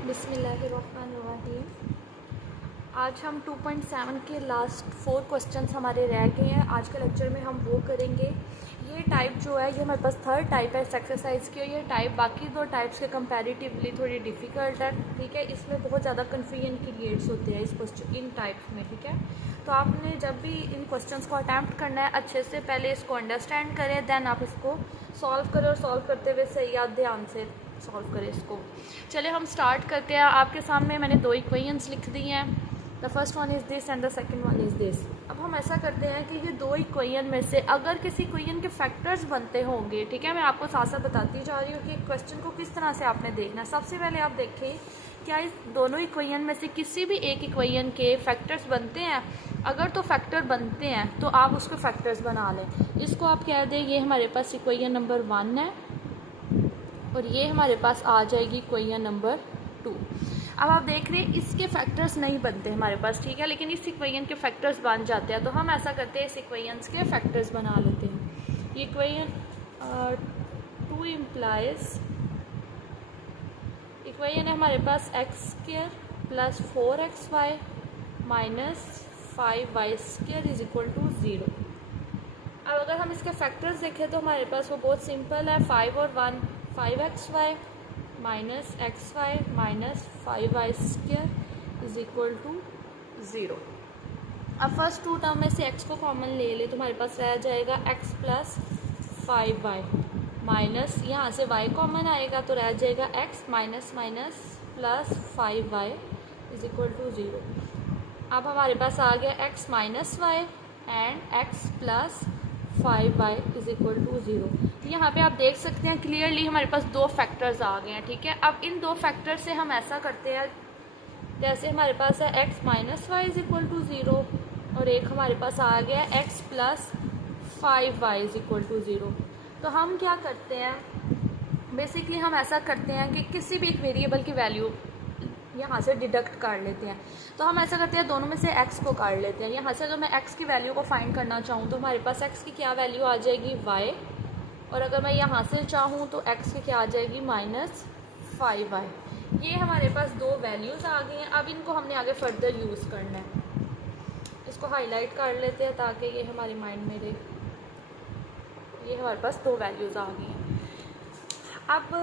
बिस्मिल्लाहिर्रहमानिर्रहीम। आज हम 2.7 के लास्ट 4 क्वेश्चंस हमारे रह गए हैं। आज के लेक्चर में हम वो करेंगे। ये टाइप जो है ये हमारे पास थर्ड टाइप है इस एक्सरसाइज की, और ये टाइप बाकी दो टाइप्स के कंपैरेटिवली थोड़ी डिफ़िकल्ट है। ठीक है, इसमें बहुत ज़्यादा कन्फ्यूजन क्रिएट्स होते हैं इस क्वेश्चन इन टाइप्स में। ठीक है, तो आपने जब भी इन क्वेश्चंस को अटैम्प्ट करना है अच्छे से पहले इसको अंडरस्टैंड करें, देन आप इसको सॉल्व करें और सॉल्व करते हुए सही याद ध्यान से सॉल्व करें इसको। चलिए हम स्टार्ट करते हैं। आपके सामने मैंने दो इक्वेशंस लिख दी हैं। The first one is this and the second one is this. अब हम ऐसा करते हैं कि ये दो इक्वेशन में से अगर किसी इक्वेशन के फैक्टर्स बनते होंगे, ठीक है, मैं आपको साथ साथ बताती जा रही हूँ कि क्वेश्चन को किस तरह से आपने देखना है। सबसे पहले आप देखें क्या इस दोनों इक्वेशन में से किसी भी एक इक्वेशन के फैक्टर्स बनते हैं। अगर तो फैक्टर बनते हैं तो आप उसको फैक्टर्स बना लें। इसको आप कह दें ये हमारे पास इक्वेशन नंबर 1 है और ये हमारे पास आ जाएगी इक्वेशन नंबर 2। अब आप देख रहे हैं इसके फैक्टर्स नहीं बनते हमारे पास, ठीक है, लेकिन इस इक्वेशन के फैक्टर्स बन जाते हैं। तो हम ऐसा करते हैं इस इक्वेशंस के फैक्टर्स बना लेते हैं। ये इक्वेशन 2 इम्प्लाइज इक्वेशन है हमारे पास x² plus 4xy minus 5y² is equal to 0। अब अगर हम इसके फैक्टर्स देखें तो हमारे पास वो बहुत सिंपल है, 5 और 1 5xy minus xy minus 5y² is equal to 0। अब फर्स्ट टू टर्म में से x को कॉमन ले ले तो हमारे पास रह जाएगा x प्लस 5y माइनस यहाँ से y कॉमन आएगा तो रह जाएगा x minus minus plus 5y is equal to 0। अब हमारे पास आ गया x minus y and x plus 5y is equal to 0। तो यहाँ पे आप देख सकते हैं क्लियरली हमारे पास दो फैक्टर्स आ गए हैं। ठीक है, अब इन दो फैक्टर से हम ऐसा करते हैं जैसे हमारे पास है x minus y is equal to 0 और एक हमारे पास आ गया x plus 5y is equal to 0। तो हम क्या करते हैं, बेसिकली हम ऐसा करते हैं कि किसी भी एक वेरिएबल की वैल्यू यहाँ से डिडक्ट कर लेते हैं। तो हम ऐसा करते हैं दोनों में से x को काट लेते हैं। यहाँ से अगर मैं x की वैल्यू को फाइंड करना चाहूँ तो हमारे पास x की क्या वैल्यू आ जाएगी y, और अगर मैं यहाँ से चाहूँ तो x की क्या आ जाएगी माइनस 5y। ये हमारे पास दो वैल्यूज़ आ गई हैं। अब इनको हमने आगे फर्दर यूज़ करना है। इसको हाईलाइट कर लेते हैं ताकि ये हमारे माइंड में रहे। ये हमारे पास दो वैल्यूज़ आ गई हैं। अब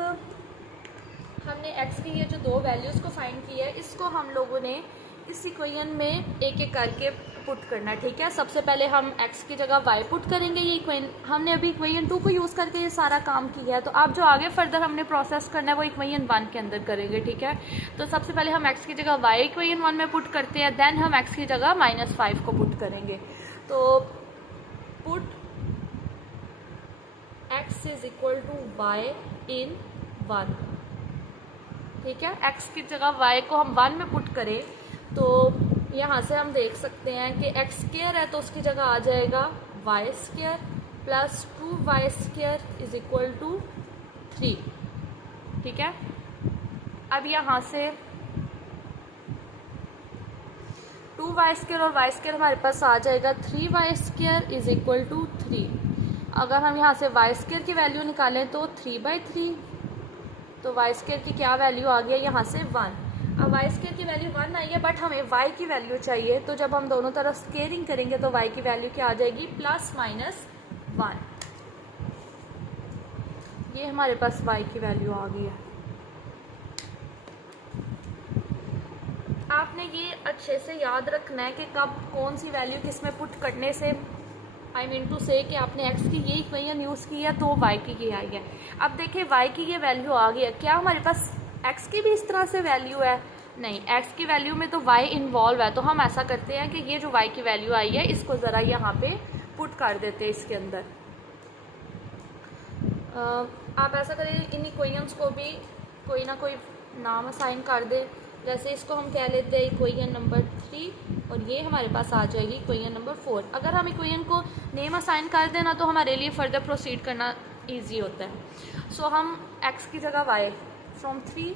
हमने x की ये जो दो वैल्यूज़ को फाइंड किया है इसको हम लोगों ने इस इक्वेशन में एक एक करके पुट करना है। ठीक है, सबसे पहले हम x की जगह y पुट करेंगे। ये इक्वेशन हमने अभी इक्वेशन 2 को यूज़ करके ये सारा काम किया है। तो अब जो आगे फर्दर हमने प्रोसेस करना है वो इक्वेशन 1 के अंदर करेंगे। ठीक है, तो सबसे पहले हम x की जगह y इक्वेशन 1 में पुट करते हैं, देन हम x की जगह माइनस 5 को पुट करेंगे। तो put x is equal to y in 1। ठीक है, x की जगह y को हम 1 में पुट करें तो यहाँ से हम देख सकते हैं कि x² है तो उसकी जगह आ जाएगा y² plus 2y² is equal to 3। ठीक है, अब यहाँ से 2y² और y² हमारे पास आ जाएगा 3y² इज इक्वल टू 3। अगर हम यहाँ से y² की वैल्यू निकालें तो 3/3, तो y² की क्या वैल्यू आ गया यहाँ से 1। अब y² की वैल्यू 1 आई है बट हमें y की वैल्यू चाहिए, तो जब हम दोनों तरफ स्केयरिंग करेंगे तो y की वैल्यू क्या आ जाएगी प्लस माइनस 1। ये हमारे पास y की वैल्यू आ गई है। आपने ये अच्छे से याद रखना है कि कब कौन सी वैल्यू किस में पुट करने से, आई मीन टू से कि आपने x की ये इक्वेशन यूज़ की है तो y की ये आई है। अब देखिए y की ये वैल्यू आ गई है, क्या हमारे पास x की भी इस तरह से वैल्यू है? नहीं, x की वैल्यू में तो y इन्वॉल्व है। तो हम ऐसा करते हैं कि ये जो y की वैल्यू आई है इसको ज़रा यहाँ पे पुट कर देते हैं इसके अंदर। आप ऐसा करें इन इक्वेशंस को भी कोई ना कोई नाम असाइन कर दे। जैसे इसको हम कह लेते हैं इक्वेशन नंबर 3 और ये हमारे पास आ जाएगी इक्वेशन नंबर 4। अगर हम इक्वेशन को नेम असाइन कर देना तो हमारे लिए फर्दर प्रोसीड करना इजी होता है। सो हम x की जगह y from 3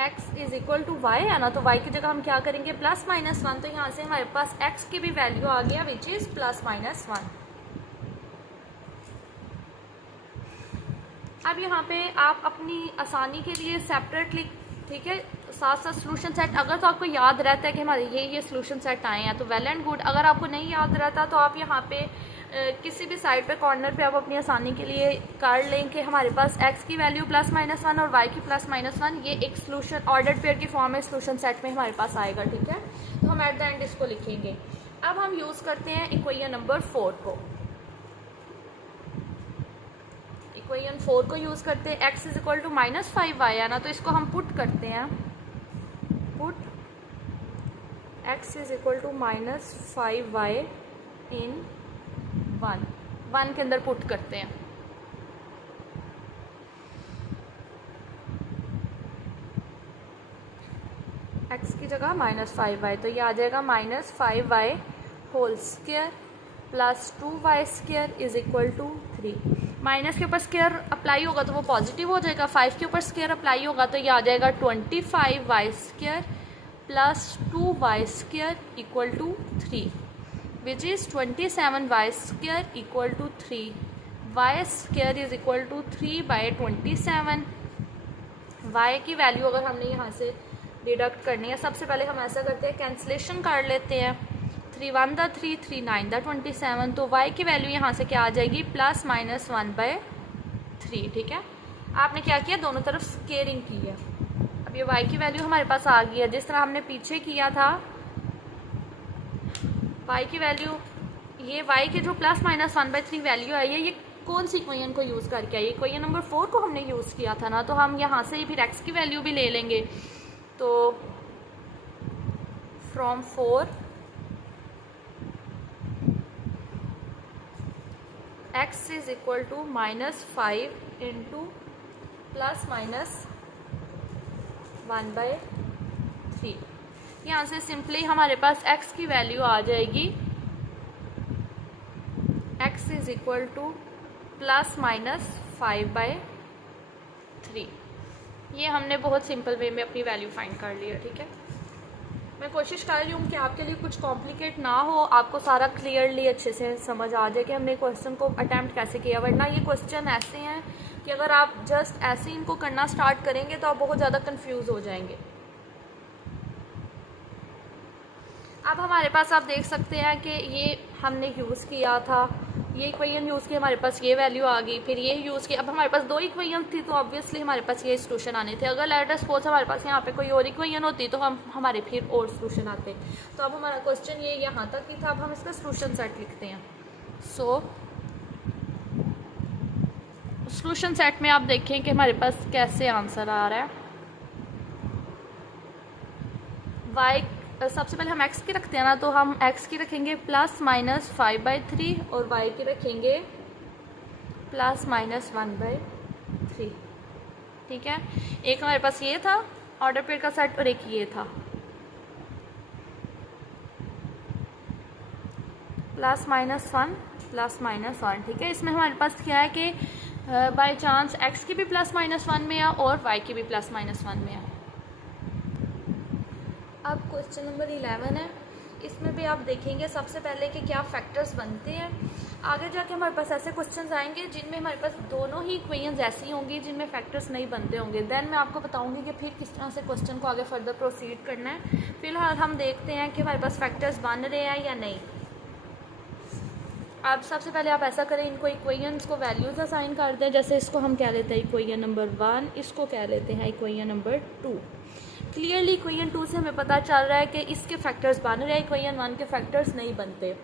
x is equal to y है ना, तो y की जगह हम क्या करेंगे प्लस माइनस 1। तो यहाँ से हमारे पास x की भी वैल्यू आ गया विच इज़ प्लस माइनस 1। अब यहाँ पे आप अपनी आसानी के लिए सेपरेटली, ठीक है, साथ साथ सोल्यूशन सेट, अगर तो आपको याद रहता है कि हमारे ये सोल्यूशन सेट आए हैं तो वेल एंड गुड। अगर आपको नहीं याद रहता तो आप यहाँ पे किसी भी साइड पे कॉर्नर पे आप अपनी आसानी के लिए कर लें कि हमारे पास x की वैल्यू +-1 और y की +-1, ये एक सोल्यूशन ऑर्डर्ड पेयर की फॉर्म में सोल्यूशन सेट में हमारे पास आएगा, ठीक है। तो हम एट द एंड इसको लिखेंगे। अब हम यूज़ करते हैं इक्वेशन नंबर 4 को। इक्वेशन 4 को यूज़ करते हैं, x is equal to -5y है ना, तो इसको हम पुट करते हैं, put x is equal to -5y in 1 के अंदर पुट करते हैं। x की जगह -5y, तो ये आ जाएगा -5y whole square plus 2y² is equal to 3। Minus के ऊपर स्क्वायर अप्लाई होगा तो वो पॉजिटिव हो जाएगा, 5 के ऊपर स्क्वायर अप्लाई होगा तो ये आ जाएगा 25y² plus 2y² equal to 3, which is 27y² equal to 3। y² is equal to 3/27। y की वैल्यू अगर हमने यहाँ से डिडक्ट करनी है, सबसे पहले हम ऐसा करते हैं, कैंसलेशन कर लेते हैं, 3 1 3 3 9 27, तो y की वैल्यू यहाँ से क्या आ जाएगी +-1/3, ठीक है। आपने क्या किया, दोनों तरफ स्केयरिंग की है। अब ये y की वैल्यू हमारे पास आ गई है, जिस तरह हमने पीछे किया था। y की वैल्यू, ये y के जो +-1/3 वैल्यू आई है, ये कौन सी इक्वेशन को यूज़ करके आई, इक्वेशन नंबर 4 को हमने यूज़ किया था ना, तो हम यहाँ से ही फिर x की वैल्यू भी ले लेंगे। तो from 4 x is equal to -5 into +-1/3, यहाँ से सिंपली हमारे पास x की वैल्यू आ जाएगी, x इज इक्वल टू +-5/3। ये हमने बहुत सिंपल वे में अपनी वैल्यू फाइंड कर ली है, ठीक है। मैं कोशिश कर रही हूँ कि आपके लिए कुछ कॉम्प्लिकेट ना हो, आपको सारा क्लियरली अच्छे से समझ आ जाए कि हमने क्वेश्चन को अटैम्प्ट कैसे किया, वरना ये क्वेश्चन ऐसे हैं कि अगर आप जस्ट ऐसे इनको करना स्टार्ट करेंगे तो आप बहुत ज़्यादा कंफ्यूज हो जाएंगे। अब हमारे पास आप देख सकते हैं कि ये हमने यूज़ किया था, ये इक्वेशन यूज़ की, हमारे पास ये वैल्यू आ गई, फिर ये यूज़ की। अब हमारे पास 2 इक्वेशन थी तो ऑब्वियसली हमारे पास ये सोल्यूशन आने थे। अगर लेट अस सपोज हमारे पास यहाँ पे कोई और इक्वेशन होती तो हमारे फिर और सोल्यूशन आते। तो अब हमारा क्वेश्चन ये यहाँ तक ही था, अब हम इसका सोल्यूशन सेट लिखते हैं। सो सोल्यूशन सेट में आप देखें कि हमारे पास कैसे आंसर आ रहा है। y, सबसे पहले हम x की रखते हैं ना, तो हम x की रखेंगे +-5/3 और y की रखेंगे +-1/3, ठीक है। एक हमारे पास ये था ऑर्डर पेयर का सेट और एक ये था +-1, ठीक है। इसमें हमारे पास क्या है कि बाय चांस x की भी +-1 में है और y की भी +-1 में है। अब क्वेश्चन नंबर 11 है, इसमें भी आप देखेंगे सबसे पहले कि क्या फैक्टर्स बनते हैं। आगे जाके हमारे पास ऐसे क्वेश्चंस आएंगे जिनमें हमारे पास दोनों ही इक्वेशंस ऐसी होंगी जिनमें फैक्टर्स नहीं बनते होंगे। देन मैं आपको बताऊंगी कि फिर किस तरह से क्वेश्चन को आगे फर्दर प्रोसीड करना है। फिलहाल हम देखते हैं कि हमारे पास फैक्टर्स बन रहे हैं या नहीं। अब सबसे पहले आप ऐसा करें, इनको इक्वेशंस को वैल्यूज़ असाइन कर दें। जैसे इसको हम क्या लेते हैं इक्वेशन नंबर 1, इसको क्या लेते हैं इक्वेशन नंबर 2। क्लियरली इक्वेशन 2 से हमें पता चल रहा है कि इसके फैक्टर्स बन रहे हैं, इक्वेशन 1 के फैक्टर्स नहीं बनते।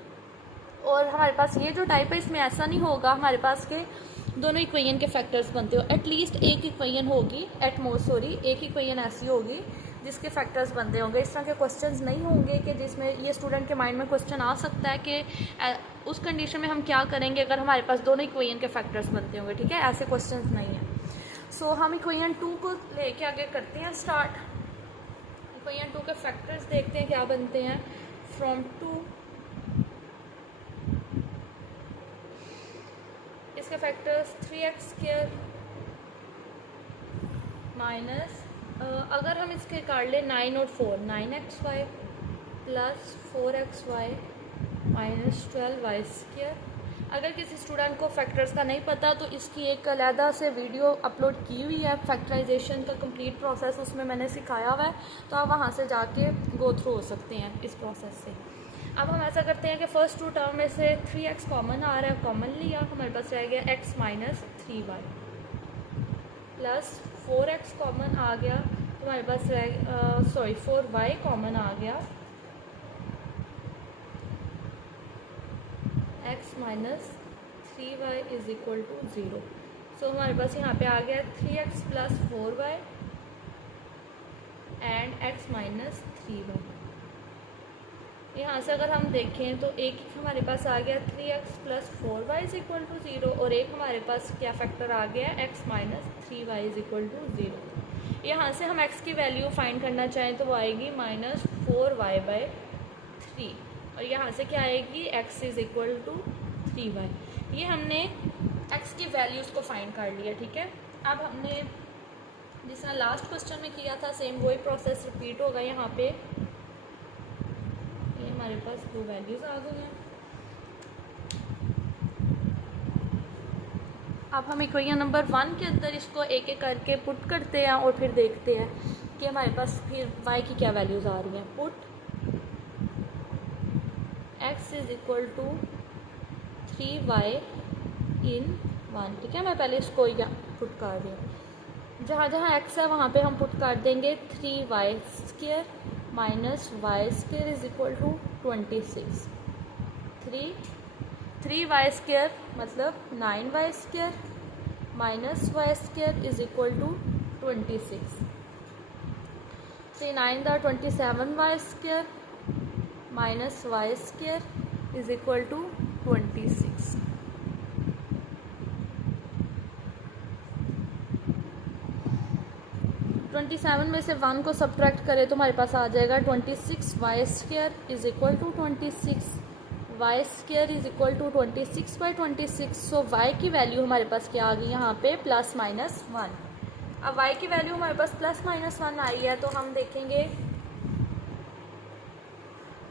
और हमारे पास ये जो टाइप है इसमें ऐसा नहीं होगा हमारे पास के दोनों इक्वेशन के फैक्टर्स बनते हो। एटलीस्ट एक इक्वेशन होगी, एक इक्वेशन ऐसी होगी जिसके फैक्टर्स बनते होंगे। इस तरह के क्वेश्चंस नहीं होंगे कि जिसमें ये स्टूडेंट के माइंड में क्वेश्चन आ सकता है कि उस कंडीशन में हम क्या करेंगे अगर हमारे पास दोनों इक्वेशन के फैक्टर्स बनते होंगे, ठीक है। ऐसे क्वेश्चंस नहीं हैं। सो हम इक्वेशन 2 को लेके आगे करते हैं स्टार्ट। इक्वेशन 2 के फैक्टर्स देखते हैं क्या बनते हैं। फ्रॉम 2 इसके फैक्टर्स 3x² माइनस, अगर हम इसके कर ले 9 और 4, 9xy plus 4xy minus 12y² अगर किसी स्टूडेंट को फैक्टर्स का नहीं पता तो इसकी एक अलहदा से वीडियो अपलोड की हुई है, फैक्टराइजेशन का कंप्लीट प्रोसेस उसमें मैंने सिखाया हुआ है, तो आप वहाँ से जाके गो थ्रू हो सकते हैं इस प्रोसेस से। अब हम ऐसा करते हैं कि फ़र्स्ट टू टर्म में से 3x कॉमन आ रहा है, कॉमन लिया, हमारे पास रह गया x minus 3y plus 4x common आ गया, तो हमारे पास 4y कॉमन आ गया, x minus 3y is equal to 0। So हमारे पास यहाँ पे आ गया 3x plus 4y and x minus 3y। यहाँ से अगर हम देखें तो एक हमारे पास आ गया 3x plus 4y is equal to 0 और एक हमारे पास क्या फैक्टर आ गया x minus 3y is equal to 0। यहाँ से हम x की वैल्यू फाइंड करना चाहें तो वो आएगी माइनस 4y/3 और यहाँ से क्या आएगी x is equal to 3y। ये हमने x की वैल्यूज़ को फाइंड कर लिया, ठीक है। अब हमने जिस तरह लास्ट क्वेश्चन में किया था सेम वही प्रोसेस रिपीट होगा। यहाँ पे ये हमारे पास दो वैल्यूज़ आ गई हैं। अब हम इक्वेशन नंबर 1 के अंदर इसको एक एक करके पुट करते हैं और फिर देखते हैं कि हमारे पास फिर y की क्या वैल्यूज़ आ रही हैं। Put x is equal to 3y in 1, ठीक है। मैं पहले इसको यहाँ पुट कर रही हूँ, जहाँ जहाँ x है वहाँ पे हम पुट कर देंगे 3y² minus y² is equal to 26। 3y² मतलब 9y² minus y² is equal to 26। 3 9 27y² minus y² is equal to 26। Twenty 27 में से 1 को सब्ट्रैक्ट करें तो हमारे पास आ जाएगा 26y² is equal to 26, y² is equal to 26/26। So y की वैल्यू हमारे पास क्या आ गई यहाँ पे प्लस माइनस 1। अब y की वैल्यू हमारे पास प्लस माइनस 1 आई है तो हम देखेंगे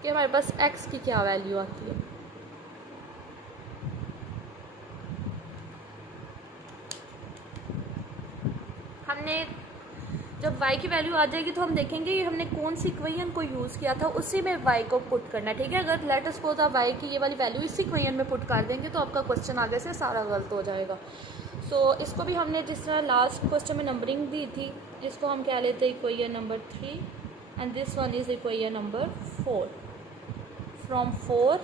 कि हमारे पास x की क्या वैल्यू आती है। हमने जब y की वैल्यू आ जाएगी तो हम देखेंगे ये हमने कौन सी इक्वेशन को यूज़ किया था, उसी में y को पुट करना है, ठीक है। अगर लेट सपोज आप y की ये वाली वैल्यू इसी इक्वेशन में पुट कर देंगे तो आपका क्वेश्चन आगे से सारा गलत हो जाएगा। सो इसको भी हमने जिस तरह लास्ट क्वेश्चन में नंबरिंग दी थी, इसको हम क्या लेते हैं equation number 3 and this one is equation number 4। From 4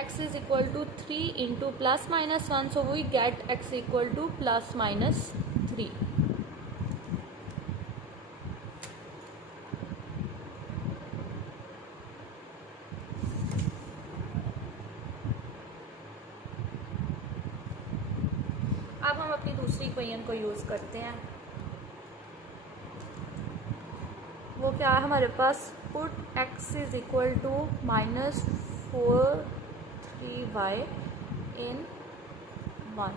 x is equal to 3 into plus minus 1, so we get x equal to plus minus 3। अब हम अपनी दूसरी इक्वेशन को यूज़ करते हैं। वो क्या है हमारे पास, put x is equal to minus 4/3y in 1।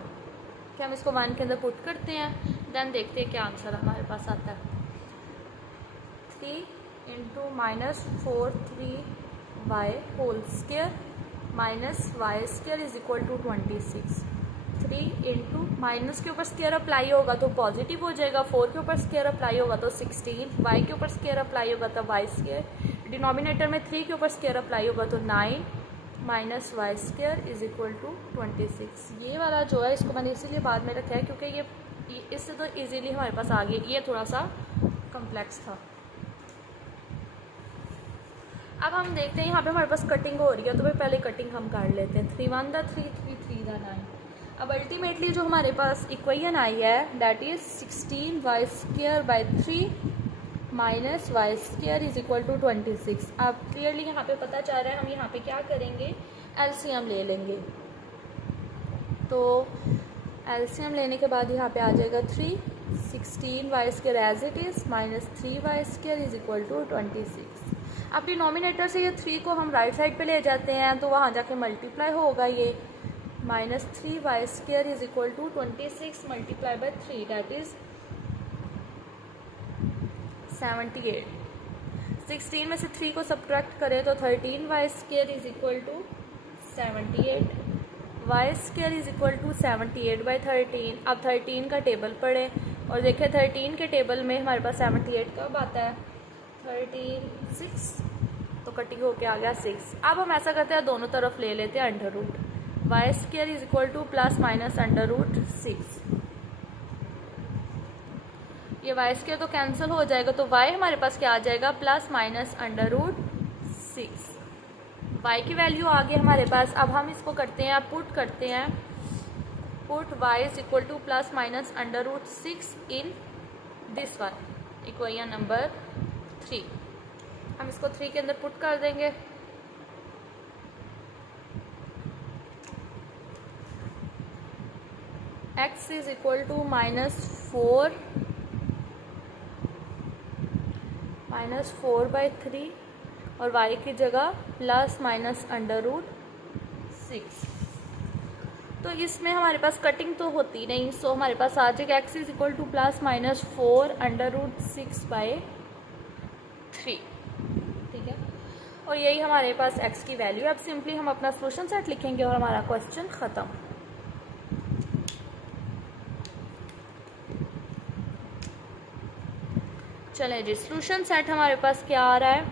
क्या हम इसको 1 के अंदर पुट करते हैं, देन देखते हैं क्या आंसर हमारे पास आता है। 3 into minus 4/3y whole square minus y² is equal to 26। 3 into minus के ऊपर स्क्वायर अप्लाई होगा तो पॉजिटिव हो जाएगा, 4 के ऊपर स्क्वायर अप्लाई होगा तो 16, y के ऊपर स्क्वायर अप्लाई होगा तो y², डिनोमिनेटर में 3 के ऊपर स्क्वायर अप्लाई होगा तो 9 minus y² is equal to 26। ये वाला जो है इसको मैंने इसीलिए बाद में रखा है क्योंकि ये इससे तो इजीली हमारे पास आ गया, ये थोड़ा सा कॉम्प्लेक्स था। अब हम देखते हैं यहाँ पे हमारे पास कटिंग हो रही है तो भाई पहले कटिंग हम कर लेते हैं। 3 1 3 3 3 9। अब अल्टीमेटली जो हमारे पास इक्वेशन आई है that is 16y² minus y² is equal to 26। अब क्लियरली यहाँ पे पता चल रहा है, हम यहाँ पे क्या करेंगे, एलसीएम ले लेंगे। तो एलसीएम लेने के बाद यहाँ पे आ जाएगा 3, 16y² as it is minus 3y² is equal to 26। अब डिनोमिनेटर से ये 3 को हम राइट साइड पे ले जाते हैं तो वहाँ जाके मल्टीप्लाई होगा, ये minus 3y² is equal to 26 multiply by 3 that is 78। 16 में से 3 को सब्ट्रैक्ट करें तो 13y² is equal to 78, y² is equal to 78/13। अब 13 का टेबल पढ़े और देखें 13 के टेबल में हमारे पास 78 कब आता है, 13 6, तो कटिंग होके आ गया 6। अब हम ऐसा करते हैं दोनों तरफ ले लेते हैं under root, y² is equal to plus minus under root 6। ये y² तो कैंसिल हो जाएगा, तो y हमारे पास क्या आ जाएगा, plus minus under root 6। y की वैल्यू आ गई हमारे पास। अब हम इसको करते हैं, पुट करते हैं, put y is equal to plus minus under root 6 in this one, equation number 3। हम इसको 3 के अंदर पुट कर देंगे। x इज इक्वल टू -4/3 और y की जगह प्लस माइनस अंडर रूट 6। तो इसमें हमारे पास कटिंग तो होती नहीं, सो हमारे पास आ जाएगा x is equal to plus minus 4/6/3, ठीक है। और यही हमारे पास x की वैल्यू है। अब सिंपली हम अपना सोल्यूशन सेट लिखेंगे और हमारा क्वेश्चन ख़त्म। चलें जी, सोल्यूशन सेट हमारे पास क्या आ रहा है,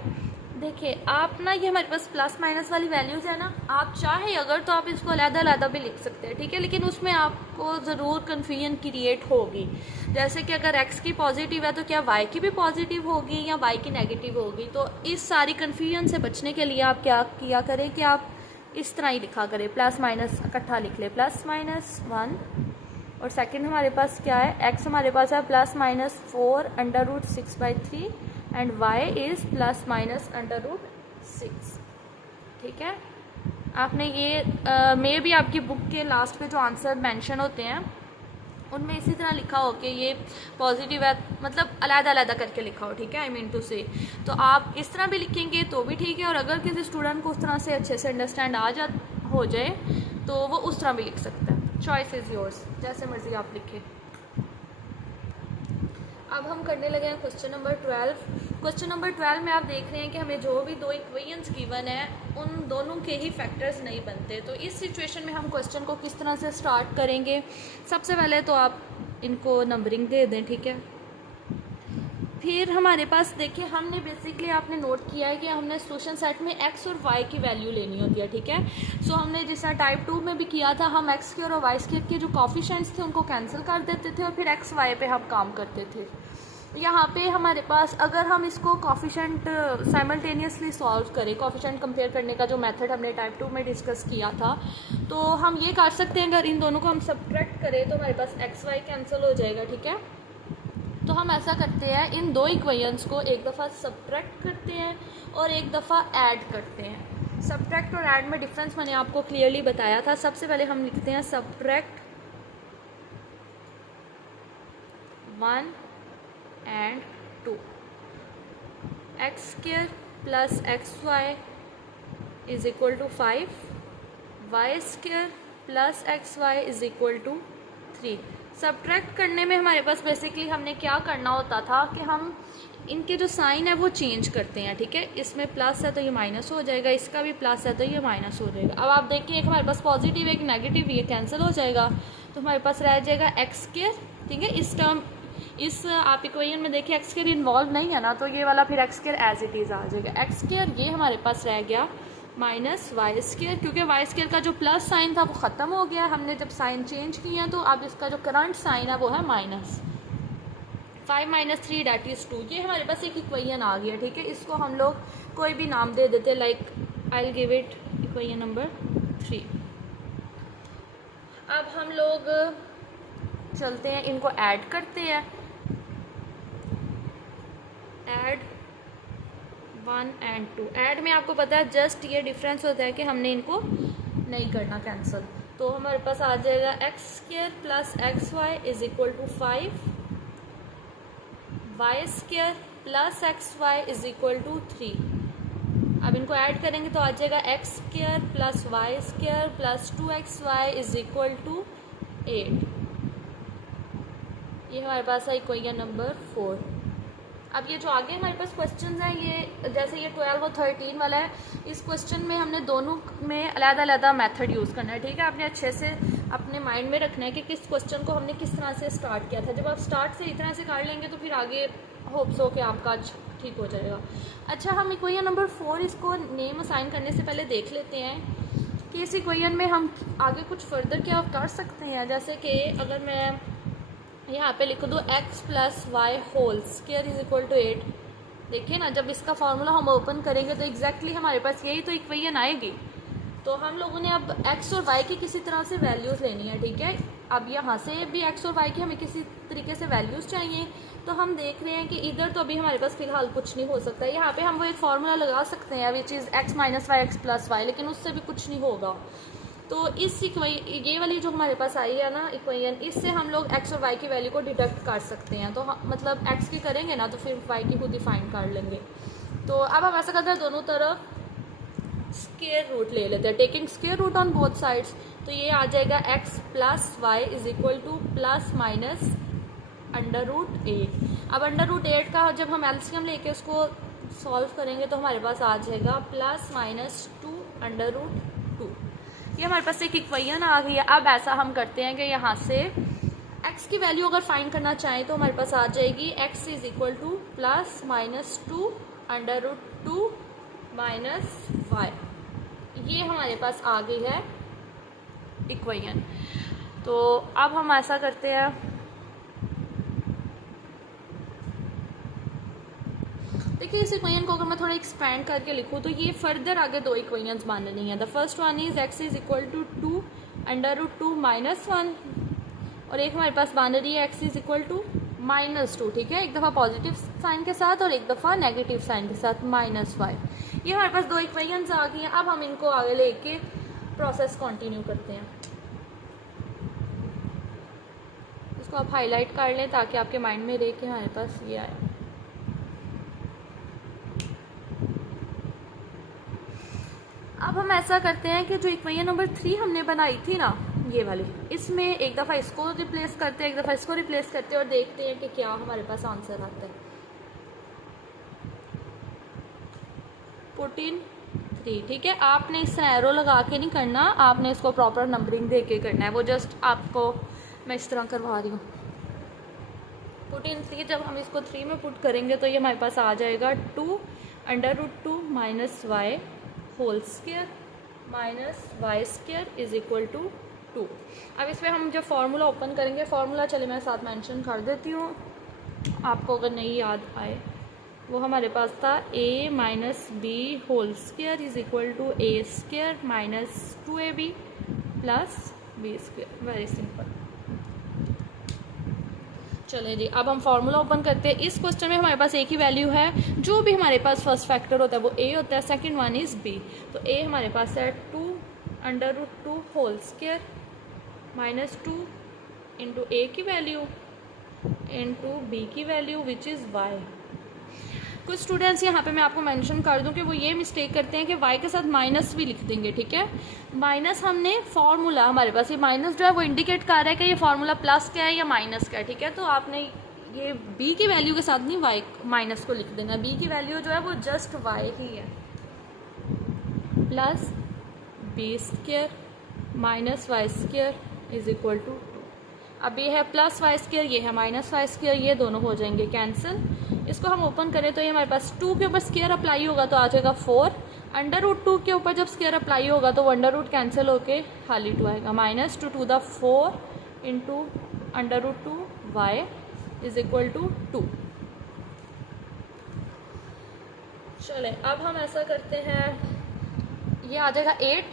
देखिए आप ना, ये हमारे पास प्लस माइनस वाली वैल्यूज़ है ना, आप चाहे अगर तो आप इसको अलग-अलग भी लिख सकते हैं, ठीक है, लेकिन उसमें आपको ज़रूर कन्फ्यूजन क्रिएट होगी। जैसे कि अगर x की पॉजिटिव है तो क्या y की भी पॉजिटिव होगी या y की नेगेटिव होगी। तो इस सारी कन्फ्यूजन से बचने के लिए आप क्या किया करें कि आप इस तरह ही लिखा करें, प्लस माइनस इकट्ठा लिख ले, प्लस माइनस 1, और सेकंड हमारे पास क्या है, x हमारे पास है plus minus 4/6/3 and y is plus minus under root 6, ठीक है। आपने ये मे भी आपकी बुक के लास्ट पे जो आंसर मेंशन होते हैं उनमें इसी तरह लिखा हो कि ये पॉजिटिव है, मतलब अलग-अलग करके लिखा हो, ठीक है, आई मीन टू से। तो आप इस तरह भी लिखेंगे तो भी ठीक है, और अगर किसी स्टूडेंट को उस तरह से अच्छे से अंडरस्टैंड हो जाए तो वो उस तरह भी लिख सकता है। चॉइस इज़ योर्स, जैसे मर्जी आप लिखें। अब हम करने लगे हैं क्वेश्चन नंबर 12। क्वेश्चन नंबर 12 में आप देख रहे हैं कि हमें जो भी दो इक्वेशंस गिवन है उन दोनों के ही फैक्टर्स नहीं बनते। तो इस सिचुएशन में हम क्वेश्चन को किस तरह से स्टार्ट करेंगे, सबसे पहले तो आप इनको नंबरिंग दे दें, ठीक है। फिर हमारे पास देखिए, हमने बेसिकली आपने नोट किया है कि हमने सोल्यूशन सेट में x और y की वैल्यू लेनी होती है, ठीक है। सो हमने जैसा टाइप 2 में भी किया था, हम x और y² के जो कोफिशिएंट्स थे उनको कैंसिल कर देते थे और फिर x y पे हम काम करते थे। यहाँ पे हमारे पास अगर हम इसको कोफिशिएंट साइमल्टेनियसली सॉल्व करें, कोफिशिएंट कंपेयर करने का जो मेथड हमने टाइप 2 में डिस्कस किया था, तो हम ये कर सकते हैं, अगर इन दोनों को हम सब्ट्रैक्ट करें तो हमारे पास x y कैंसिल हो जाएगा, ठीक है। तो हम ऐसा करते हैं, इन दो इक्वेशंस को एक दफ़ा सब्ट्रैक्ट करते हैं और एक दफ़ा ऐड करते हैं। सब्ट्रैक्ट और ऐड में डिफरेंस मैंने आपको क्लियरली बताया था। सबसे पहले हम लिखते हैं subtract 1 and 2, x² plus xy is equal to 5, y² plus xy is equal to 3। Subtract करने में हमारे पास बेसिकली हमने क्या करना होता था कि हम इनके जो साइन है वो चेंज करते हैं, ठीक है। इसमें प्लस है तो ये माइनस हो जाएगा, इसका भी प्लस है तो ये माइनस हो जाएगा। अब आप देखिए, एक हमारे पास पॉजिटिव एक नेगेटिव, ये कैंसिल हो जाएगा, तो हमारे पास रह जाएगा x², ठीक है। इस टर्म इस आप इक्वेशन में देखिए x² इन्वॉल्व नहीं है ना, तो ये वाला फिर x² एज इट इज़ आ जाएगा। x² ये हमारे पास रह गया माइनस y², क्योंकि y² का जो प्लस साइन था वो ख़त्म हो गया, हमने जब साइन चेंज किया, तो अब इसका जो करंट साइन है वो है माइनस 5 - 3 दैट इज़ 2। ये हमारे पास एक इक्वेशन आ गया, ठीक है। इसको हम लोग कोई भी नाम दे देते, like I will give it equation number 3। अब हम लोग चलते हैं, इनको ऐड करते हैं, ऐड 1 and 2। ऐड में आपको पता है जस्ट ये डिफरेंस होता है कि हमने इनको नहीं करना कैंसिल। तो हमारे पास आ जाएगा x² plus xy is equal to 5, y² plus xy is equal to 3। अब इनको ऐड करेंगे तो आ जाएगा x² plus y² plus 2xy is equal to 8। ये हमारे पास है इक्वेशन नंबर 4। अब ये जो आगे हमारे पास क्वेश्चंस हैं, ये जैसे ये 12 और 13 वाला है, इस क्वेश्चन में हमने दोनों में अलग-अलग मेथड यूज़ करना है, ठीक है। आपने अच्छे से अपने माइंड में रखना है कि किस क्वेश्चन को हमने किस तरह से स्टार्ट किया था। जब आप स्टार्ट से इस तरह से कर लेंगे तो फिर आगे होप्स हो कि आपका आज ठीक हो जाएगा। अच्छा, हम इक्वेशन नंबर 4 इसको नेम असाइन करने से पहले देख लेते हैं कि इस इक्वेशन में हम आगे कुछ फर्दर क्या कर सकते हैं। जैसे कि अगर मैं यहाँ पे लिख दूँ x + y whole square is equal to 8। देखिए ना, जब इसका फार्मूला हम ओपन करेंगे तो एग्जैक्टली हमारे पास यही तो इक्वेशन आएगी। तो हम लोगों ने अब x और y की किसी तरह से वैल्यूज़ लेनी है, ठीक है। अब यहाँ से भी x और y की हमें किसी तरीके से वैल्यूज़ चाहिए। तो हम देख रहे हैं कि इधर तो अभी हमारे पास फ़िलहाल कुछ नहीं हो सकता। यहाँ पे हम वो एक फार्मूला लगा सकते हैं which is x - y x + y, लेकिन उससे भी कुछ नहीं होगा। तो इस ये वाली जो हमारे पास आई है ना इक्वेशन, इससे हम लोग x और y की वैल्यू को डिडक्ट कर सकते हैं। तो मतलब x की करेंगे ना तो फिर y की खुद ही फाइंड कर लेंगे। तो अब हम ऐसा करते हैं, दोनों तरफ स्क्वायर रूट ले लेते हैं, taking square root on both sides. तो ये आ जाएगा x + y is equal to ± √8। अब √8 का जब हम एलसीएम लेके उसको सॉल्व करेंगे तो हमारे पास आ जाएगा ±2 √2। ये हमारे पास एक इक्वेशन आ गई है। अब ऐसा हम करते हैं कि यहाँ से x की वैल्यू अगर फाइंड करना चाहें तो हमारे पास आ जाएगी x is equal to ±2 √2 -y। ये हमारे पास आ गई है इक्वेशन। तो अब हम ऐसा करते हैं, देखिए इस इक्वेशन को अगर मैं थोड़ा एक्सपेंड करके लिखूँ तो ये फर्दर आगे दो इक्वेशंस बन रही हैं। The first one is x is equal to 2 √2 -1, और एक हमारे पास बन रही है x इज इक्वल टू -2, ठीक है। एक दफ़ा पॉजिटिव साइन के साथ और एक दफ़ा नेगेटिव साइन के साथ -y। ये हमारे पास दो इक्वेशंस आ गई हैं। अब हम इनको आगे लेके प्रोसेस कंटिन्यू करते हैं। इसको आप हाईलाइट कर लें ताकि आपके माइंड में रहे कि हमारे पास ये आया। अब हम ऐसा करते हैं कि जो इक्वेशन नंबर 3 हमने बनाई थी ना, ये वाली, इसमें एक दफ़ा इसको रिप्लेस करते हैं, एक दफ़ा इसको रिप्लेस करते हैं और देखते हैं कि क्या हमारे पास आंसर आता है। पुट इन 3, ठीक है। आपने इस एरो लगा के नहीं करना, आपने इसको प्रॉपर नंबरिंग दे के करना है। वो जस्ट आपको मैं इस तरह करवा रही हूँ। पुट इन 3, जब हम इसको 3 में पुट करेंगे तो ये हमारे पास आ जाएगा 2 √2 -y whole square -y² is equal to 2। अब इसमें हम जब फार्मूला ओपन करेंगे, फार्मूला चले मैं साथ मेंशन कर देती हूँ आपको अगर नहीं याद आए। वो हमारे पास था a - b whole square is equal to a² - 2ab + b²। Very simple. चलें जी, अब हम फार्मूला ओपन करते हैं। इस क्वेश्चन में हमारे पास a की वैल्यू है, जो भी हमारे पास फर्स्ट फैक्टर होता है वो a होता है, सेकंड वन इज़ b। तो a हमारे पास है 2 √2 होल स्क्वायर -2 इंटू a की वैल्यू इंटू b की वैल्यू विच इज़ y। कुछ स्टूडेंट्स यहाँ पे मैं आपको मेंशन कर दूँ कि वो ये मिस्टेक करते हैं कि y के साथ माइनस भी लिख देंगे, ठीक है। माइनस हमने फार्मूला, हमारे पास ये माइनस जो है वो इंडिकेट कर रहा है कि ये फार्मूला प्लस क्या है या माइनस क्या है, ठीक है। तो आपने ये b की वैल्यू के साथ नहीं y माइनस को लिख देना। b की वैल्यू जो है वो जस्ट y ही है, plus b² -y² is equal to 2। अब ये है +y², ये है -y², ये दोनों हो जाएंगे कैंसिल। इसको हम ओपन करें तो ये हमारे पास 2 के ऊपर स्क्वायर अप्लाई होगा तो आ जाएगा 4। √2 के ऊपर जब स्क्वायर अप्लाई होगा तो √ कैंसिल होके खाली 2 आएगा। -2 to the 4 into √2 y is equal to 2। चले अब हम ऐसा करते हैं, ये आ जाएगा 8,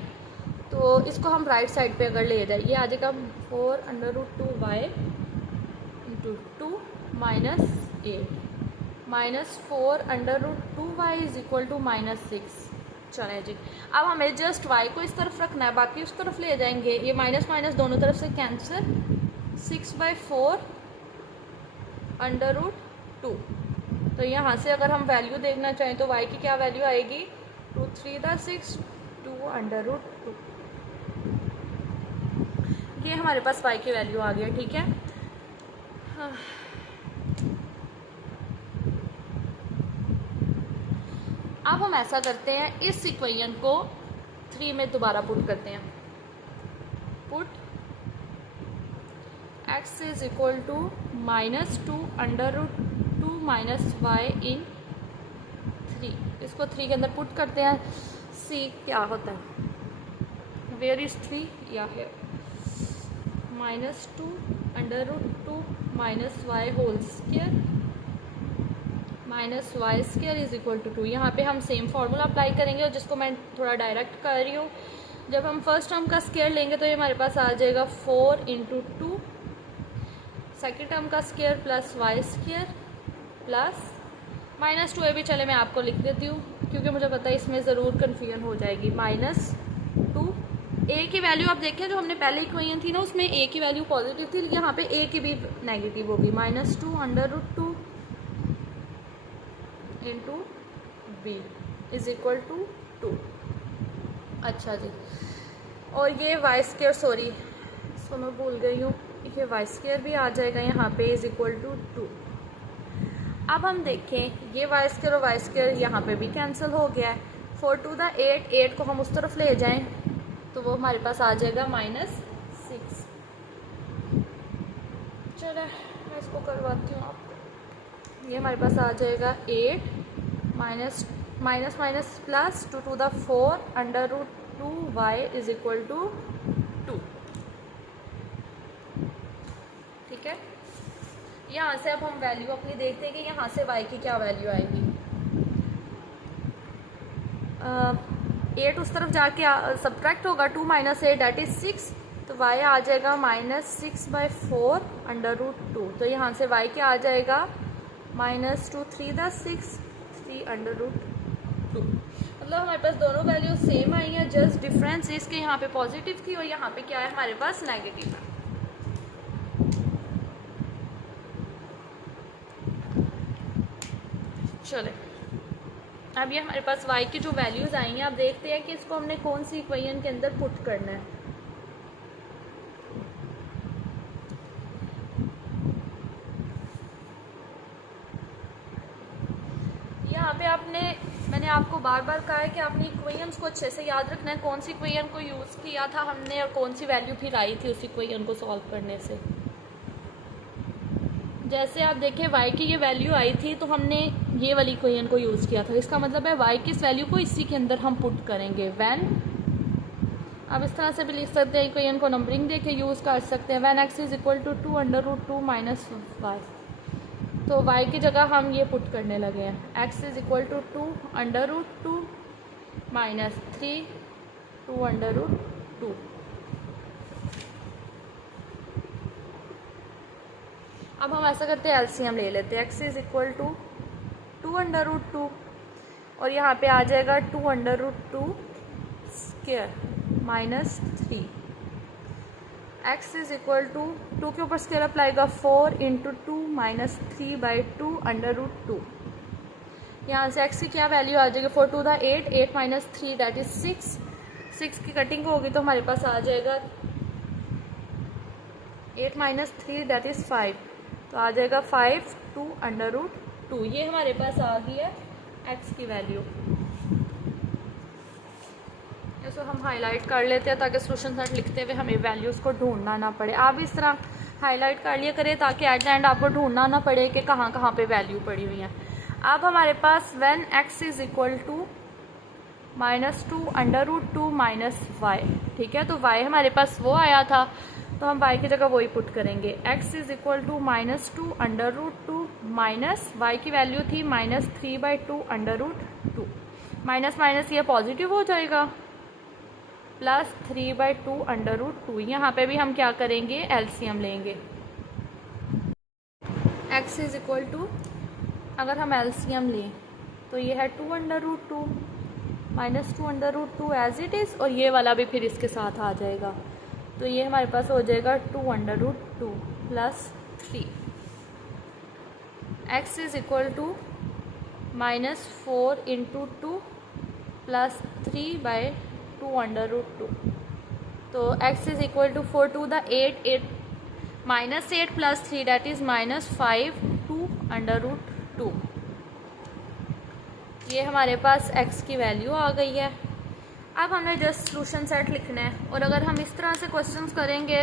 तो इसको हम राइट साइड पे अगर ले जाए ये आ जाएगा 4 √2 y into 2 -8 -4 √2 y is equal to -6। चलें जी, अब हमें जस्ट y को इस तरफ रखना है, बाकी उस तरफ ले जाएंगे। ये माइनस माइनस दोनों तरफ से कैंसिल, 6/4 √2। तो यहाँ से अगर हम वैल्यू देखना चाहें तो y की क्या वैल्यू आएगी, 2 3 6 2 √2। ये हमारे पास y की वैल्यू आ गया, ठीक है। अब हम ऐसा करते हैं, इस इक्वेशन को 3 में दोबारा पुट करते हैं। Put x is equal to -2 under root 2 minus y in 3। इसको 3 के अंदर पुट करते हैं, सी क्या होता है। Where is 3? या है -2 under root 2 minus Y whole square minus Y square is equal to 2। यहाँ पे हम सेम फार्मूला अप्लाई करेंगे, और जिसको मैं थोड़ा डायरेक्ट कर रही हूँ। जब हम फर्स्ट टर्म का स्क्वायर लेंगे तो ये हमारे पास आ जाएगा 4 इंटू 2, सेकेंड टर्म का square plus y square plus -2 है भी चले मैं आपको लिख देती हूँ, क्योंकि मुझे पता है इसमें ज़रूर कन्फ्यूजन हो जाएगी। -2 ए की वैल्यू आप देखें, जो हमने पहले इक्वेशन थी ना उसमें ए की वैल्यू पॉजिटिव थी, लेकिन यहाँ पे ए की भी नेगेटिव होगी। -2 under root 2 into b is equal to 2। अच्छा जी, और ये वाई स्क्वायर, सॉरी इसको मैं भूल गई हूँ, ये वाई स्क्वायर भी आ जाएगा यहाँ पे इज इक्वल टू 2। अब हम देखें, ये वाई स्क्वायर और वाई स्क्वायर यहाँ पे भी कैंसिल हो गया है। 4 टू द 8, 8 को हम उस तरफ ले जाएं तो वो हमारे पास आ जाएगा -6। चलो मैं इसको करवाती हूँ आपको। ये हमारे पास आ जाएगा 8 minus minus plus 2 to the 4 under root 2 y is equal to 2। ठीक है, यहाँ से अब हम वैल्यू अपनी देखते हैं कि यहाँ से y की क्या वैल्यू आएगी। 8 उस तरफ जाके सब्ट्रैक्ट होगा, 2 माइनस 8 दैट इज 6, तो y आ जाएगा -6/4 अंडर रूट 2। तो यहाँ से y क्या आ जाएगा -2 3 द 6 3 अंडर रूट 2। मतलब हमारे पास दोनों वैल्यू सेम आई हैं, जस्ट डिफरेंस इसके यहाँ पे पॉजिटिव थी और यहाँ पे क्या है हमारे पास नेगेटिव है। चले, अब ये हमारे पास y की जो वैल्यूज आई हैं, अब देखते हैं कि इसको हमने कौन सी इक्वेशन के अंदर पुट करना है। यहाँ पे मैंने आपको बार बार कहा है कि आपने इक्वेशंस को अच्छे से याद रखना है, कौन सी इक्वेशन को यूज़ किया था हमने और कौन सी वैल्यू फिर आई थी उस इक्वेशन को सॉल्व करने से। जैसे आप देखें y की ये वैल्यू आई थी तो हमने ये वाली इक्वेशन को यूज़ किया था, इसका मतलब है y की इस वैल्यू को इसी के अंदर हम पुट करेंगे व्हेन। अब इस तरह से भी लिख सकते हैं, इक्वेशन को नंबरिंग दे के यूज़ कर सकते हैं। When x is equal to 2 under root 2 minus y, तो y की जगह हम ये पुट करने लगे हैं। x is equal to 2 under root 2 minus 3 2 under root 2। अब हम ऐसा करते हैं, एलसीएम ले लेते हैं। x is equal to 2 under root 2 और यहाँ पे आ जाएगा 2 under root 2 square minus 3। x is equal to 2 के ऊपर स्क्वायर अप्लाइएगा 4 इंटू 2 माइनस 3/2 अंडर रूट 2। यहाँ से x की क्या वैल्यू आ जाएगी, 4 to the 8 8 minus 3 that is 6। 6 की कटिंग होगी तो हमारे पास आ जाएगा 8 माइनस 3 दैट इज 5, तो आ जाएगा 5 2 अंडर रूट 2। ये हमारे पास आ गई है x की वैल्यू। इसको हम हाईलाइट कर लेते हैं ताकि सोल्यूशन सेट लिखते हुए हमें वैल्यूज़ को ढूंढना ना पड़े। आप इस तरह हाईलाइट कर लिया करें ताकि एट द एंड आपको ढूंढना ना पड़े कि कहाँ कहाँ पे वैल्यू पड़ी हुई है। अब हमारे पास when x is equal to -2 under root 2 minus y, ठीक है, तो y हमारे पास वो आया था तो हम y की जगह वही पुट करेंगे। x is equal to -2 under root 2 minus y की वैल्यू थी -3/2 अंडर रूट 2। माइनस माइनस ये पॉजिटिव हो जाएगा प्लस 3/2 अंडर रूट 2। यहाँ पे भी हम क्या करेंगे, एलसीएम लेंगे। x इज इक्वल टू, अगर हम एलसीएम लें तो ये है 2 under root 2 minus 2 under root 2 as it is, और ये वाला भी फिर इसके साथ आ जाएगा, तो ये हमारे पास हो जाएगा 2 under root 2 plus 3। x is equal to -4 into 2 plus 3/2 under root 2, तो x is equal to 4 to the 8 8 minus 8 plus 3 that is -5 2 under root 2। ये हमारे पास x की वैल्यू आ गई है। अब हमें जस्ट सॉल्यूशन सेट लिखना है, और अगर हम इस तरह से क्वेश्चंस करेंगे,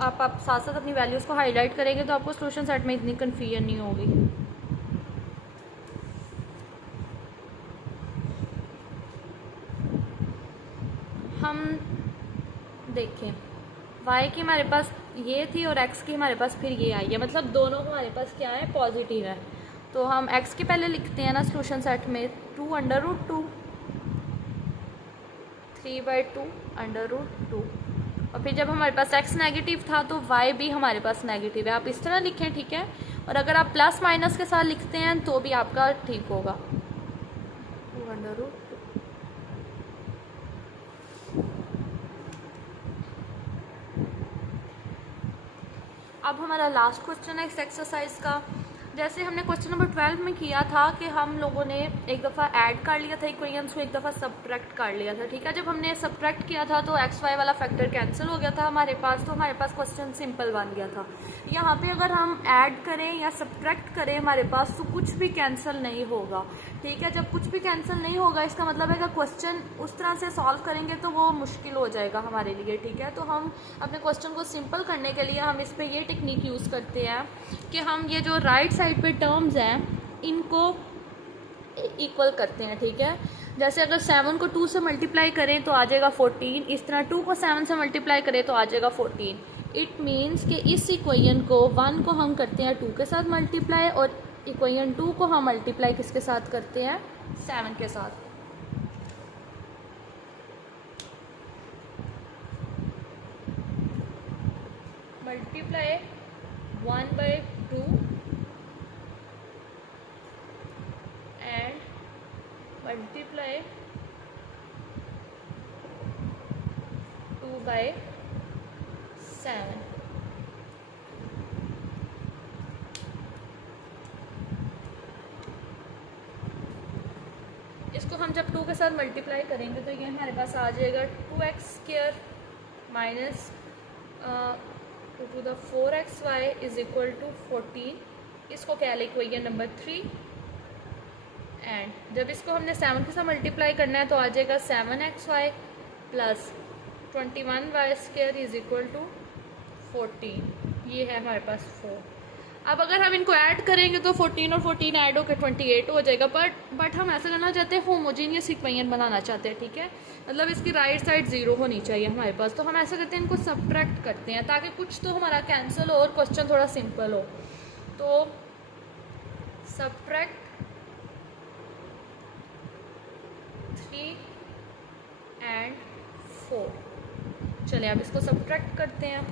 आप साथ साथ अपनी वैल्यूज़ को हाईलाइट करेंगे, तो आपको सॉल्यूशन सेट में इतनी कन्फ्यूजन नहीं होगी। हम देखें y की हमारे पास ये थी और x की हमारे पास फिर ये आई है, मतलब दोनों हमारे पास क्या है, पॉजिटिव है। तो हम x की पहले लिखते हैं ना सॉल्यूशन सेट में 2√2 3/2 √2, और फिर जब हमारे पास x नेगेटिव था तो y भी हमारे पास नेगेटिव है। आप इस तरह लिखें, ठीक है। और अगर आप प्लस माइनस के साथ लिखते हैं तो भी आपका ठीक होगा। 2√2। अब हमारा लास्ट क्वेश्चन है इस एक्सरसाइज का। जैसे हमने क्वेश्चन नंबर 12 में किया था कि हम लोगों ने एक दफ़ा ऐड कर लिया था इक्वेशंस को, एक दफ़ा सब्ट्रैक्ट कर लिया था, ठीक है। जब हमने सब्ट्रैक्ट किया था तो एक्स वाई वाला फैक्टर कैंसिल हो गया था हमारे पास, तो हमारे पास क्वेश्चन सिंपल बन गया था। यहाँ पे अगर हम ऐड करें या सब्ट्रैक्ट करें हमारे पास, तो कुछ भी कैंसिल नहीं होगा, ठीक है। जब कुछ भी कैंसिल नहीं होगा इसका मतलब है कि क्वेश्चन उस तरह से सॉल्व करेंगे तो वो मुश्किल हो जाएगा हमारे लिए, ठीक है। तो हम अपने क्वेश्चन को सिंपल करने के लिए हम इस पर ये टेक्निक यूज़ करते हैं कि हम ये जो राइट साइड पे टर्म्स हैं इनको इक्वल करते हैं, ठीक है। जैसे अगर 7 को 2 से मल्टीप्लाई करें तो आ जाएगा 14, इस तरह 2 को 7 से मल्टीप्लाई करें तो आ जाएगा 14। इट मीन्स कि इस इक्वेशन को 1 को हम करते हैं 2 के साथ मल्टीप्लाई, और इक्वेशन 2 को हम मल्टीप्लाई किसके साथ करते हैं, 7 के साथ। Multiply 1/2 and multiply 2/7। इसको हम जब 2 के साथ मल्टीप्लाई करेंगे तो ये हमारे पास आ जाएगा 2x² minus 4xy is equal to 14। इसको क्या लिखो, ये नंबर 3। एंड जब इसको हमने 7 के साथ मल्टीप्लाई करना है तो आ जाएगा 7xy plus 21y² is equal to 14। ये है हमारे पास 4। अब अगर हम इनको ऐड करेंगे तो 14 और 14 ऐड होकर 28 हो जाएगा, बट हम ऐसा करना चाहते हैं, होमोजीनियस इक्वेशन बनाना चाहते हैं, ठीक है। मतलब इसकी राइट साइड 0 होनी चाहिए हमारे पास। तो हम ऐसा करते हैं, इनको सब्ट्रैक्ट करते हैं ताकि कुछ तो हमारा कैंसिल हो और क्वेश्चन थोड़ा सिंपल हो। तो सब्ट्रैक्ट 3 and 4। चलिए अब इसको सब्ट्रैक्ट करते हैं।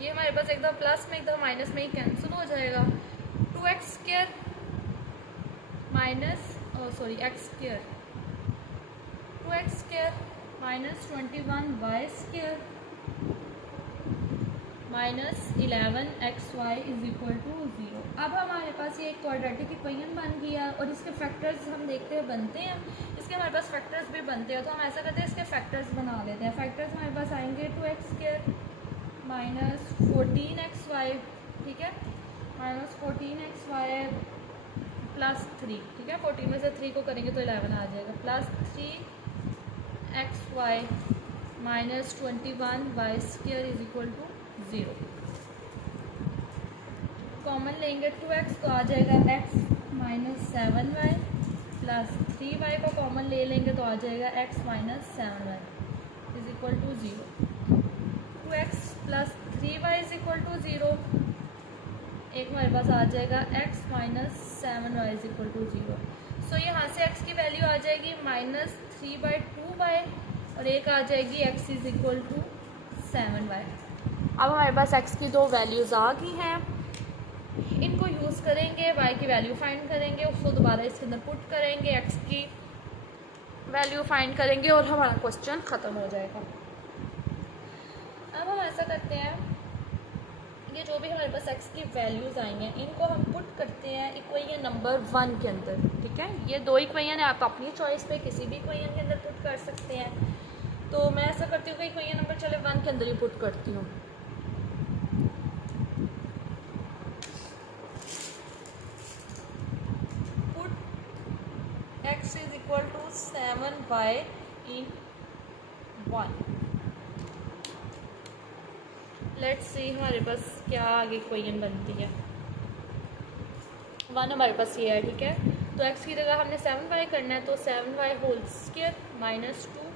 ये हमारे पास एकदम प्लस में एकदम माइनस में ही कैंसिल हो जाएगा। 2x² minus x² 2x² minus 21y² minus 11xy is equal to 0। अब हमारे पास ये एक क्वाड्रेटिक इक्वेशन बन गया, और इसके फैक्टर्स हम देखते हैं बनते हैं, इसके हमारे पास फैक्टर्स भी बनते हैं। तो हम ऐसा करते हैं, इसके फैक्टर्स बना लेते हैं। फैक्टर्स हमारे पास आएंगे 2x² माइनस 14xy, ठीक है, माइनस 14xy प्लस 3, ठीक है। 14 में से 3 को करेंगे तो 11 आ जाएगा, plus 3xy minus 21y² is equal to 0। Common लेंगे 2x तो आ जाएगा x minus 7y, plus 3y को कॉमन ले लेंगे तो आ जाएगा x minus 7y is equal to 0। 2x plus 3y is equal to 0। एक हमारे पास आ जाएगा x minus 7y is equal to 0। So यहाँ से x की वैल्यू आ जाएगी माइनस 3/2y, और एक आ जाएगी x is equal to 7y। अब हमारे पास x की दो वैल्यूज़ आ गई हैं, इनको यूज़ करेंगे, y की वैल्यू फाइंड करेंगे, उसको दोबारा इसके अंदर पुट करेंगे, x की वैल्यू फाइंड करेंगे और हमारा क्वेश्चन ख़त्म हो जाएगा। अब हम ऐसा करते हैं, ये जो भी हमारे पास x की वैल्यूज़ आई हैं इनको हम पुट करते हैं इक्वेशन नंबर 1 के अंदर, ठीक है। ये दो इक्वेशन है, आप अपनी चॉइस पे किसी भी इक्वेशन के अंदर पुट कर सकते हैं। तो मैं ऐसा करती हूँ कि इक्वेशन नंबर चले 1 के अंदर ही पुट करती हूँ। Put x is equal to 7y in 1। Let's see हमारे पास क्या आगे इक्वेशन बनती है। 1 हमारे पास ये है, ठीक है। तो x की जगह हमने 7y करना है, तो 7y whole square minus 2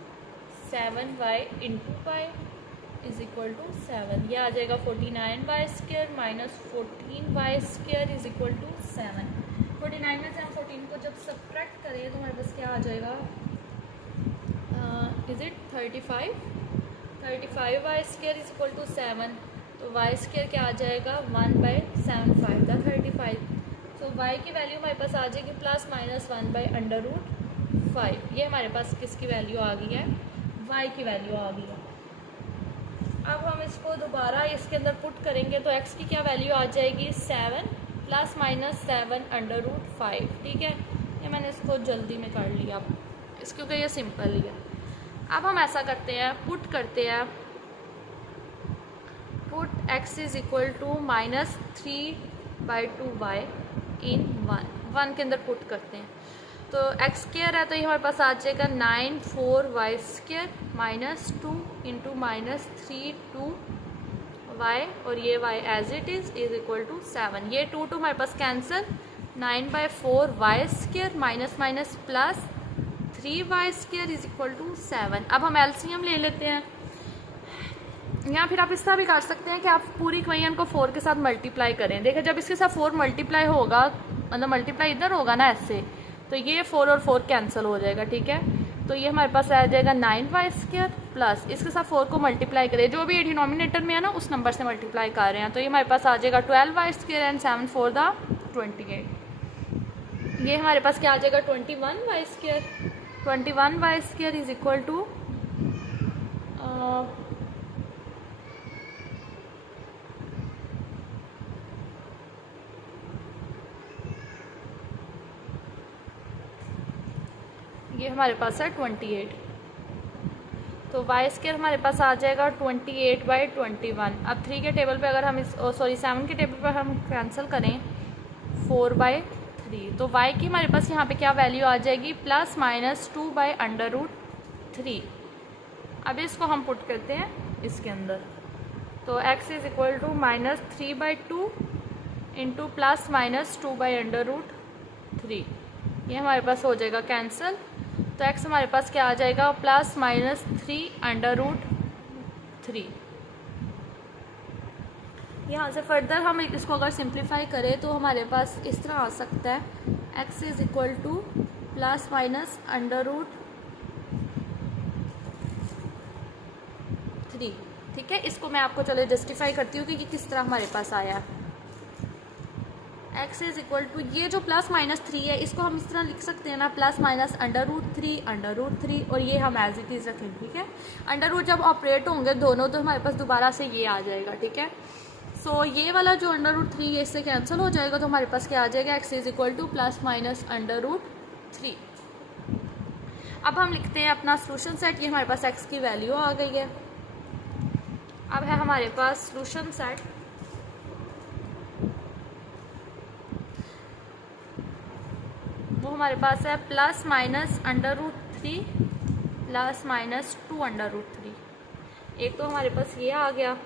7y into y is equal to 7। ये आ जाएगा 49y square minus 14y square is equal to 7। 49 में से हम 14 को जब सब्ट्रैक्ट करें तो हमारे पास क्या आ जाएगा, is it 35y square is equal to 7। तो y स्क्वायर क्या आ जाएगा 1/75 का 35। तो y की वैल्यू हमारे पास आ जाएगी प्लस माइनस 1/√5। ये हमारे पास किसकी वैल्यू आ गई है, y की वैल्यू आ गई है। अब हम इसको दोबारा इसके अंदर पुट करेंगे तो x की क्या वैल्यू आ जाएगी 7 प्लस माइनस 7/√5, ठीक है। ये मैंने इसको जल्दी में कर लिया क्योंकि ये सिंपल ही है। अब हम ऐसा करते हैं, पुट करते हैं, put x is equal to minus 3/2y in 1 के अंदर पुट करते हैं। तो x स्क्वायर है तो ये हमारे पास आ जाएगा 9/4y square minus 2 into minus 3/2y और ये y as it is equal to 7। ये 2 हमारे पास cancel, 9/4y square minus minus plus 3y square is equal to 7। अब हम एलसीएम ले लेते हैं, या फिर आप इस तरह भी कर सकते हैं कि आप पूरी इक्वेशन को 4 के साथ मल्टीप्लाई करें। देखिए जब इसके साथ 4 मल्टीप्लाई होगा, मतलब मल्टीप्लाई इधर होगा ना ऐसे, तो ये 4 और 4 कैंसिल हो जाएगा, ठीक है। तो ये हमारे पास आ जाएगा 9y स्क्वायर प्लस इसके साथ 4 को मल्टीप्लाई करें, जो भी डिनोमिनेटर में है ना उस नंबर से मल्टीप्लाई कर रहे हैं। तो ये हमारे पास आ जाएगा 12y स्क्वायर एंड 7 4 द 28। ये हमारे पास क्या आ जाएगा 21y square. 21y square is equal to ये हमारे पास है 28। तो y स्क्वायर हमारे पास आ जाएगा 28/21। अब 3 के टेबल पे अगर हम इस 7 के टेबल पर हम कैंसिल करें 4/3, तो y की हमारे पास यहाँ पे क्या वैल्यू आ जाएगी प्लस माइनस 2/√3। अब इसको हम पुट करते हैं इसके अंदर, तो x is equal to minus 3/2 into plus minus 2/√3। ये हमारे पास हो जाएगा कैंसिल, तो x हमारे पास क्या आ जाएगा प्लस माइनस 3/√3। यहाँ से फर्दर हम इसको अगर सिंप्लीफाई करें तो हमारे पास इस तरह आ सकता है x is equal to plus minus √3, ठीक है। इसको मैं आपको चलो जस्टिफाई करती हूँ कि ये किस तरह हमारे पास आया। x इज इक्वल टू ये जो प्लस माइनस 3 है इसको हम इस तरह लिख सकते हैं ना, प्लस माइनस √3 और ये हम एज इट इज़ रखें, ठीक है। अंडर जब ऑपरेट होंगे दोनों तो हमारे पास दोबारा से ये आ जाएगा, ठीक है। सो ये वाला जो √3 ये इससे कैंसिल हो जाएगा, तो हमारे पास क्या आ जाएगा x is equal to plus minus √3। अब हम लिखते हैं अपना सोल्यूशन सेट। ये हमारे पास x की वैल्यू आ गई है। अब है हमारे पास सोल्यूशन सेट। वो हमारे पास है प्लस माइनस √3 प्लस माइनस 2√3। एक तो हमारे पास ये आ गया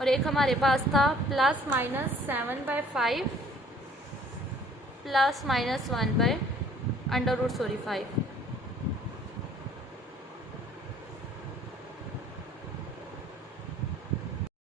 और एक हमारे पास था प्लस माइनस 7/5 प्लस माइनस 1/5।